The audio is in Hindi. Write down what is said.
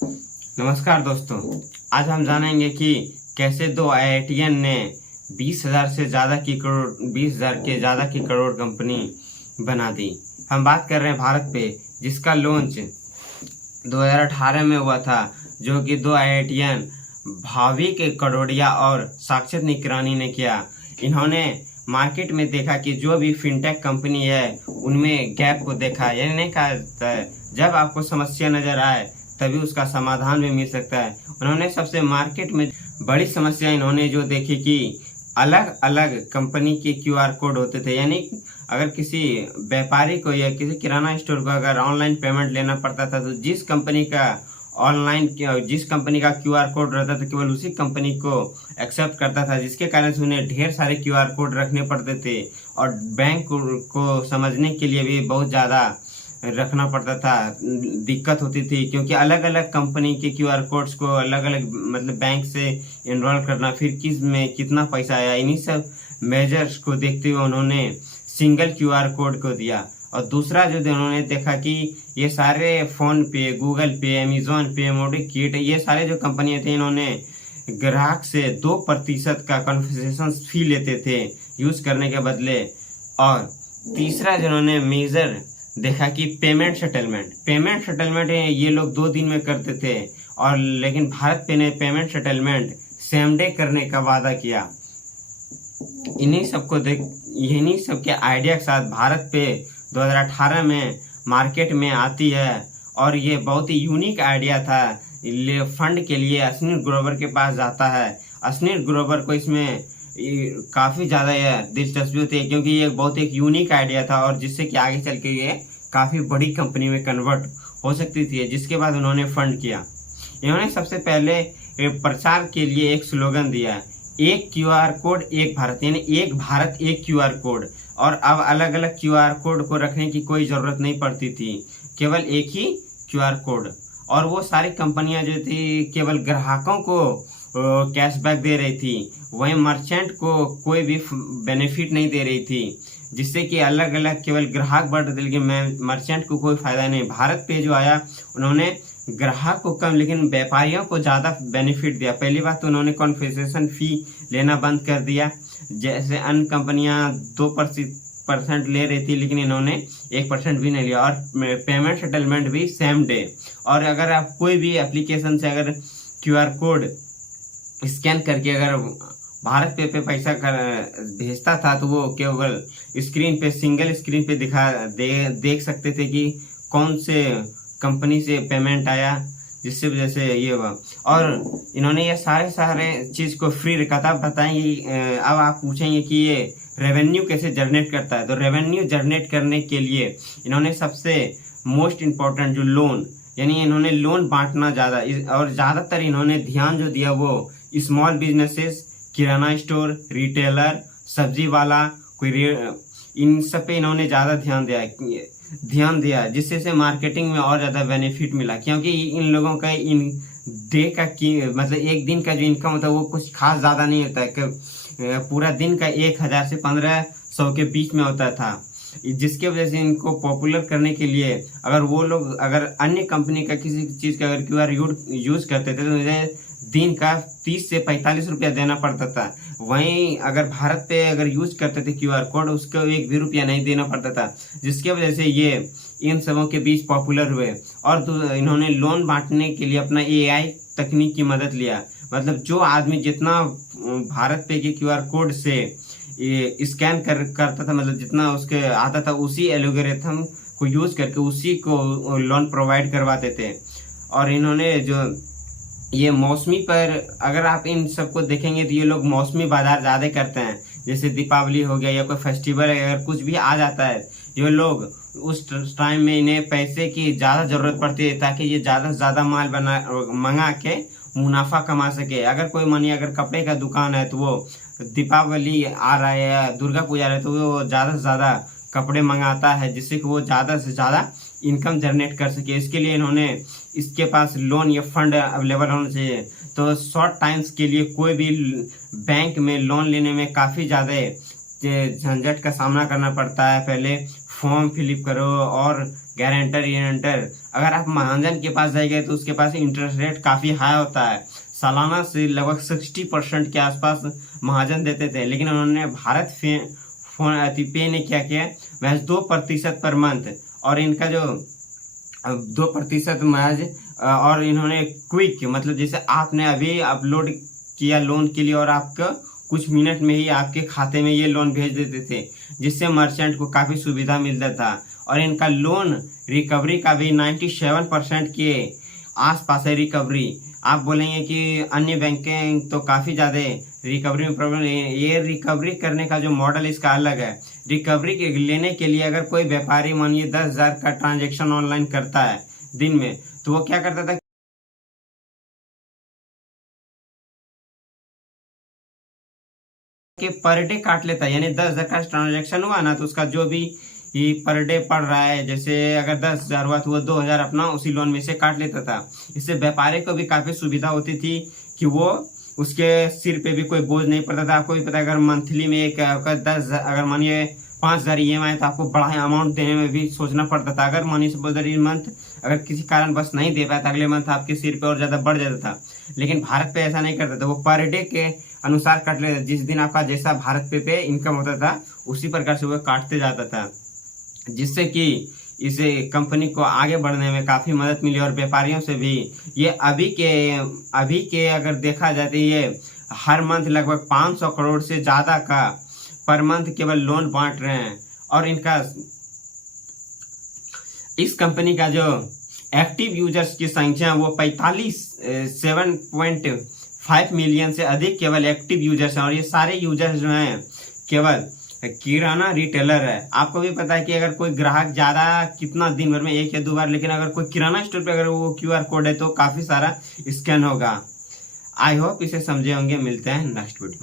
नमस्कार दोस्तों, आज हम जानेंगे कि कैसे दो आईआईटीएन ने 20,000 से ज़्यादा की करोड़ 20,000 के ज़्यादा की करोड़ कंपनी बना दी। हम बात कर रहे हैं भारत पे, जिसका लॉन्च 2018 में हुआ था, जो कि दो आईआईटीएन भाविक करोड़िया और साक्षात निकरानी ने किया। इन्होंने मार्केट में देखा कि जो भी फिनटेक कंपनी है उनमें गैप को देखा। यह नहीं कहा जाता है जब आपको समस्या नजर आए तभी उसका समाधान भी मिल सकता है। उन्होंने सबसे मार्केट में बड़ी समस्या इन्होंने जो देखी कि अलग अलग कंपनी के क्यूआर कोड होते थे। यानी अगर किसी व्यापारी को या किसी किराना स्टोर को अगर ऑनलाइन पेमेंट लेना पड़ता था तो जिस कंपनी का क्यूआर कोड रहता था केवल उसी कंपनी को एक्सेप्ट करता था, जिसके कारण से उन्हें ढेर सारे क्यूआर कोड रखने पड़ते थे और बैंक को समझने के लिए भी बहुत ज़्यादा रखना पड़ता था। दिक्कत होती थी क्योंकि अलग अलग कंपनी के क्यूआर कोड्स को अलग अलग बैंक से एनरोल करना, फिर किस में कितना पैसा आया, इन्हीं सब मेजर्स को देखते हुए उन्होंने सिंगल क्यूआर कोड को दिया। और दूसरा जो उन्होंने देखा कि ये सारे फ़ोन पे, गूगल पे, अमेजोन पे, मोडिकिट, ये सारे जो कंपनियां थे इन्होंने ग्राहक से 2% का कन्सेशन फी लेते थे यूज़ करने के बदले। और तीसरा जिन्होंने मेजर देखा कि पेमेंट सेटलमेंट ये लोग 2 दिन में करते थे, और लेकिन भारत पे ने पेमेंट सेटलमेंट सेम डे करने का वादा किया। इन्हीं सबके आइडिया के साथ भारत पे 2018 में मार्केट में आती है, और ये बहुत ही यूनिक आइडिया था। फंड के लिए अश्विनी ग्रोवर के पास जाता है। अश्विनी ग्रोवर को इसमें काफ़ी ज़्यादा दिलचस्पी होती है क्योंकि ये बहुत एक यूनिक आइडिया था और जिससे कि आगे चल के ये काफ़ी बड़ी कंपनी में कन्वर्ट हो सकती थी, जिसके बाद उन्होंने फंड किया। इन्होंने सबसे पहले प्रचार के लिए एक स्लोगन दिया, एक क्यूआर कोड एक भारत, यानी एक भारत एक क्यूआर कोड। और अब अलग अलग क्यूआर कोड को रखने की कोई ज़रूरत नहीं पड़ती थी, केवल एक ही क्यूआर कोड। और वो सारी कंपनियां जो थी केवल ग्राहकों को कैशबैक दे रही थी, वहीं मर्चेंट को कोई भी बेनिफिट नहीं दे रही थी, जिससे कि अलग अलग केवल ग्राहक बढ़ रहे थे लेकिन मर्चेंट को कोई फायदा नहीं। भारत पे जो आया उन्होंने ग्राहक को कम लेकिन व्यापारियों को ज़्यादा बेनिफिट दिया। पहली बात तो उन्होंने कन्सेशन फी लेना बंद कर दिया, जैसे अन्य कंपनियां 2% ले रही थी लेकिन इन्होंने 1% भी नहीं लिया। और पेमेंट सेटलमेंट भी सेम डे। और अगर आप कोई भी एप्लीकेशन से अगर क्यूआर कोड स्कैन करके अगर भारत पे पैसा भेजता था तो वो केवल सिंगल स्क्रीन पे देख सकते थे कि कौन से कंपनी से पेमेंट आया, जिससे वजह से ये हुआ। और इन्होंने ये सारे चीज़ को फ्री रखा था। बताएंगे, अब आप पूछेंगे कि ये रेवेन्यू कैसे जनरेट करता है, तो रेवेन्यू जनरेट करने के लिए इन्होंने सबसे मोस्ट इम्पोर्टेंट जो लोन, यानी इन्होंने लोन बांटना ज़्यादा, और ज़्यादातर इन्होंने ध्यान जो दिया वो स्मॉल बिजनेसेस, किराना स्टोर, रिटेलर, सब्जी वाला, इन सब पे इन्होंने ज़्यादा ध्यान दिया, जिससे से मार्केटिंग में और ज़्यादा बेनिफिट मिला। क्योंकि इन लोगों का एक दिन का जो इनकम होता है वो कुछ खास ज़्यादा नहीं होता है, पूरा दिन का 1,000 से 1,500 के बीच में होता था, जिसके वजह से इनको पॉपुलर करने के लिए अगर अन्य कंपनी का किसी चीज़ का अगर क्यूआर यूज़ करते थे तो मुझे दिन का 30 से 45 रुपया देना पड़ता था। वहीं अगर भारत पे अगर यूज करते थे क्यूआर कोड, उसको 1 भी रुपया नहीं देना पड़ता था, जिसके वजह से ये इन सबों के बीच पॉपुलर हुए। और इन्होंने लोन बांटने के लिए अपना एआई तकनीक की मदद लिया। मतलब जो आदमी जितना भारत पे के क्यूआर कोड से स्कैन करता था, मतलब जितना उसके आता था, उसी एल्गोरिथम को यूज करके उसी को लोन प्रोवाइड करवाते थे। और इन्होंने जो ये मौसमी पर अगर आप इन सबको देखेंगे तो ये लोग मौसमी बाजार ज़्यादा करते हैं, जैसे दीपावली हो गया या कोई फेस्टिवल अगर कुछ भी आ जाता है, ये लोग उस टाइम में इन्हें पैसे की ज़्यादा ज़रूरत पड़ती है ताकि ये ज़्यादा से ज़्यादा माल मंगा के मुनाफा कमा सके। अगर कपड़े का दुकान है तो वो दीपावली आ रहा है या दुर्गा पूजा है तो वो ज़्यादा से ज़्यादा कपड़े मंगाता है, जिससे कि वो ज़्यादा से ज़्यादा इनकम जनरेट कर सके। इसके लिए इन्होंने इसके पास लोन या फंड अवेलेबल होना चाहिए। तो शॉर्ट टाइम्स के लिए कोई भी बैंक में लोन लेने में काफ़ी ज़्यादा झंझट का सामना करना पड़ता है। पहले फॉर्म फिलिप करो और गारंटर। अगर आप महाजन के पास जाएंगे तो उसके पास इंटरेस्ट रेट काफ़ी हाई होता है, सालाना से लगभग 60% के आसपास महाजन देते थे। लेकिन उन्होंने भारत पे ने क्या किया, महज 2% पर मंथ, और इनका जो 2% महज, और इन्होंने क्विक मतलब जैसे आपने अभी अपलोड किया लोन के लिए और आपका कुछ मिनट में ही आपके खाते में ये लोन भेज देते थे, जिससे मर्चेंट को काफ़ी सुविधा मिलता था। और इनका लोन रिकवरी का भी 97% के आसपास है रिकवरी। आप बोलेंगे कि अन्य बैंकें तो काफ़ी ज़्यादा रिकवरी में प्रॉब्लम है, ये रिकवरी करने का जो मॉडल इसका अलग है। रिकवरी के लेने के लिए अगर कोई व्यापारी मानिए 10,000 का ट्रांजेक्शन ऑनलाइन करता है दिन में, तो वो क्या करता था कि पर डे काट लेता है, यानी 10,000 का ट्रांजेक्शन हुआ ना तो उसका जो भी ये पर डे पड़ रहा है, जैसे अगर 10,000 हुआ तो वो 2,000 अपना उसी लोन में से काट लेता था। इससे व्यापारी को भी काफ़ी सुविधा होती थी कि वो उसके सिर पे भी कोई बोझ नहीं पड़ता था। आपको भी पता है अगर मंथली में एक अगर मानिए 5,000 EMI है तो आपको बड़ा अमाउंट देने में भी सोचना पड़ता था। अगर मानिए सपोज दैट मंथ अगर किसी कारण बस नहीं दे पाया तो अगले मंथ आपके सिर पे और ज़्यादा बढ़ जाता था। लेकिन भारत पे ऐसा नहीं करता था, वो पर डे के अनुसार काट लेता, जिस दिन आपका जैसा भारत पे इनकम होता था उसी प्रकार से वो काटते जाता था, जिससे कि इसे कंपनी को आगे बढ़ने में काफ़ी मदद मिली। और व्यापारियों से भी ये अभी के अगर देखा जाए तो ये हर मंथ लगभग 500 करोड़ से ज़्यादा का पर मंथ केवल लोन बांट रहे हैं। और इनका इस कंपनी का जो एक्टिव यूजर्स की संख्या वो 7.5 मिलियन से अधिक केवल एक्टिव यूजर्स हैं। और ये सारे यूजर्स जो हैं केवल किराना रिटेलर है। आपको भी पता है कि अगर कोई ग्राहक ज़्यादा कितना दिन भर में 1 या 2 बार, लेकिन अगर कोई किराना स्टोर पे अगर वो QR कोड है तो काफ़ी सारा स्कैन होगा। आई होप इसे समझे होंगे। मिलते हैं नेक्स्ट वीडियो में।